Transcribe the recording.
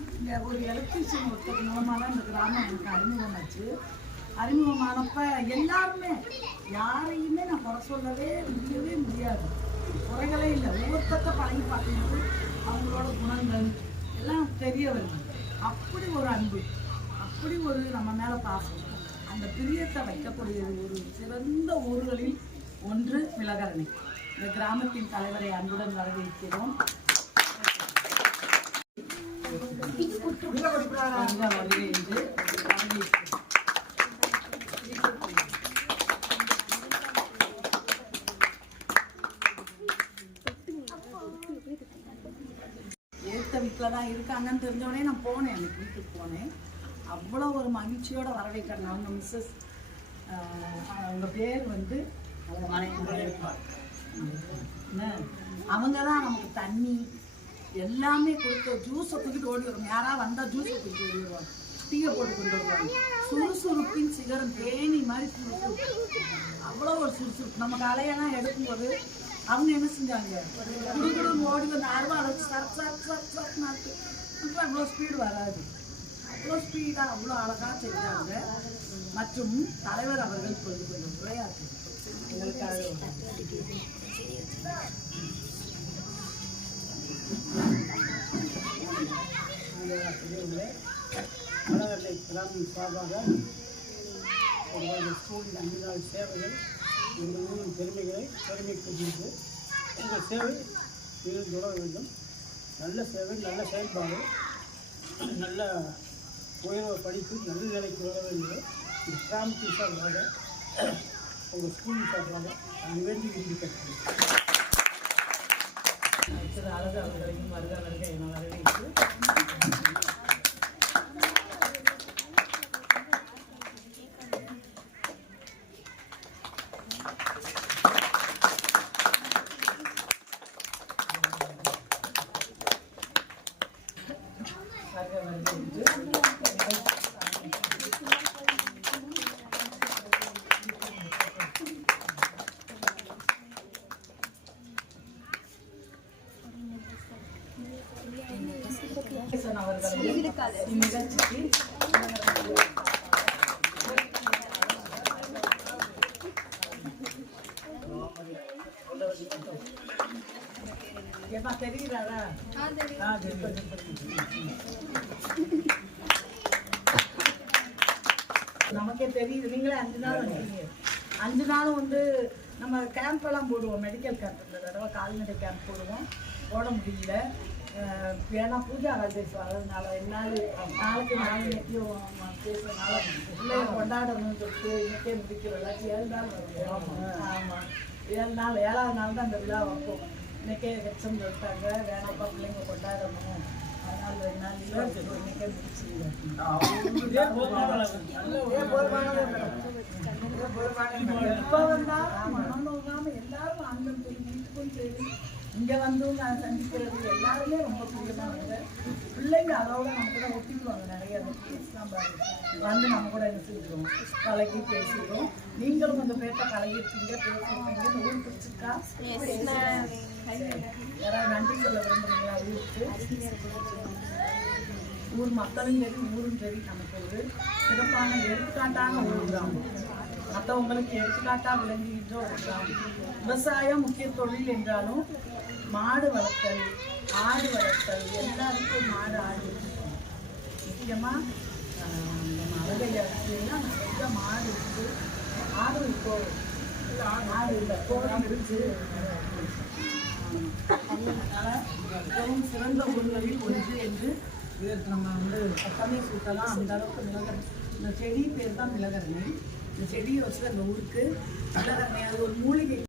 இந்த ஒரு எலக்ட்ரிஷியன் ஒருத்தர் மூலமாக தான் இந்த கிராமம் எனக்கு அறிமுகமாச்சு அறிமுகமானப்ப எல்லாருமே யாரையுமே நான் குறை சொல்லவே முடியவே முடியாது. குறைகளே இல்லை. ஒவ்வொருத்தத்த பழகி பார்க்கும்போது அவங்களோட குணங்கள் எல்லாம் தெரிய வருது அப்படி ஒரு அன்பு அப்படி ஒரு நம்ம மேலே பாசம். அந்த பிரியத்தை வைக்கக்கூடிய ஒரு சிறந்த ஊர்களில் ஒன்று மிளகரணி இந்த கிராமத்தின் தலைவரை அன்புடன் வரவேற்கிறோம் அங்க வருகை என்று வரவேற்கிறோம். ஏத்த வீட்டில் தான் இருக்காங்கன்னு தெரிஞ்சோடனே நான் போனேன். எனக்கு வீட்டுக்கு போனேன். அவ்வளோ ஒரு மகிழ்ச்சியோட வரவேற்கிறேன். அவங்க மிஸ்ஸஸ் அவங்க பேர் வந்து அவங்க தான் நமக்கு தண்ணி எல்லாமே கொடுத்து ஜூஸை தூக்கிட்டு ஓடி வருவாங்க யாராவது வந்தால் ஜூஸை தூக்கிட்டு ஓடி வருவாங்க. டீயை போட்டு கொண்டு வருவாங்க. சுறுசுறுப்பின் சிகரம் தேனி மாதிரி சுறுசுறுப்பு. அவ்வளோ ஒரு சுறுசுறுப்பு. நம்ம கலையெல்லாம் எடுக்கும்போது அவங்க என்ன செஞ்சாங்க? குடுகுடுன்னு ஓடி வந்து அருவாள் வச்சு சரக் சரக் சரக் சரக் நாட்டு அவ்வளோ ஸ்பீடு வராது. அவ்வளோ ஸ்பீடாக அவ்வளோ அழகாக செஞ்சாங்க. மற்றும் தலைவர் அவர்கள் கொஞ்சம் கொஞ்சம் உரையாற்று எங்களுக்காக மலவெள்ளை கிராமம் சார்பாக உங்களுடைய ஸ்கூலின் அஞ்சு நாள் சேவைகள் உங்கள் ஊரின் பெருமைகளை பெருமை கொண்டிருக்கு சேவை இது தொடர வேண்டும் நல்ல சேவை நல்ல செயல்பாடு நல்ல உயர்வு நல்ல நிலைக்கு வர வேண்டும் இந்த கிராமத்தின் சார்பாக உங்கள் ஸ்கூலின் சார்பாக நான் வேண்டி விரும்பி கற்றுக்கிறேன் திரு அழகு அவர்களையும் வருக வருக என வரவேற்று வருக வருக என்று கிருஷ்ணன் அவர்கள் இந்நிகழ்ச்சிக்கு ஏப்பா தெரியுறாரா ஆ நமக்கே தெரியுது. நீங்களே அஞ்சு நாள் வந்தீங்க. அஞ்சு நாளும் வந்து நம்ம கேம்ப் எல்லாம் போடுவோம். மெடிக்கல் கேம்ப் இந்த தடவை கால்நடை கேம்ப் போடுவோம். போட முடியல. ஏன்னா பூஜா ராஜேஷ் வரதுனால என்னால் நாளைக்கு நாளை இன்னைக்கும் பேசுறதுனால பிள்ளைய கொண்டாடணும்னு சொல்லிட்டு இன்னைக்கே முடிக்கிறோம் இல்லாட்டி ஏழு நாள் வரும் ஆமாம் ஏழு நாள் ஏழாவது நாள் தான் அந்த விழா வைப்போம் இன்னைக்கே ஹெச்எம் சொல்லிட்டாங்க வேணாப்பா பிள்ளைங்க கொண்டாடணும் அதனால ரெண்டு நாள் leave எடுத்துட்டு இன்னைக்கே முடிச்சிருங்க எப்ப வந்தாலும் மனம் நோகாம எல்லாரும் ஆண்கள் வீட்டுக்கும் சரி இங்க வந்து நான் சந்திக்கிறது எல்லாருமே ரொம்ப பிரியமானவங்க. பிள்ளைங்க அதோட நம்ம கூட ஒட்டிக்குவாங்க நிறைய பாருங்க. வந்து நம்ம கூட செய்வோம் கலக்கி பேசிடுவோம் நீங்களும் உங்க பேட்ட கலகிருப்பீங்க பேசியிருப்பீங்க இந்த ஊர் பிடிச்சிருக்கா? யாராவது நன்றி சொல்ல விரும்புறீங்களா ஊருக்கு? ஊர் மக்களும் சரி ஊரும் சரி நமக்கு ஒரு சிறப்பான எடுத்துக்காட்டான ஒரு கிராமம் மற்றவங்களுக்கு எடுத்துக்காட்டாக விளங்குகின்ற ஒரு விவசாயம் முக்கிய தொழில் என்றாலும் மாடு வளர்த்தல் ஆடு வளர்த்தல் எல்லாருக்கும் மாடு ஆடு முக்கியமாக முக்கியமா ஆஹ், நம்ம நிறைய மாடு இருக்குது ஆடு இப்போ மாடு இல்லை கோழி இருக்குது அதனால மிகவும் சிறந்த ஊர்களில் ஒன்று என்று இதற்கு நம்ம வந்து பட்டமே சூட்டலாம். அந்த அளவுக்கு மிளகர் இந்த செடி பேர் தான் மிளகரணி இந்த செடியை வச்சு அந்த ஊருக்கு மிளகரணை அது ஒரு மூலிகை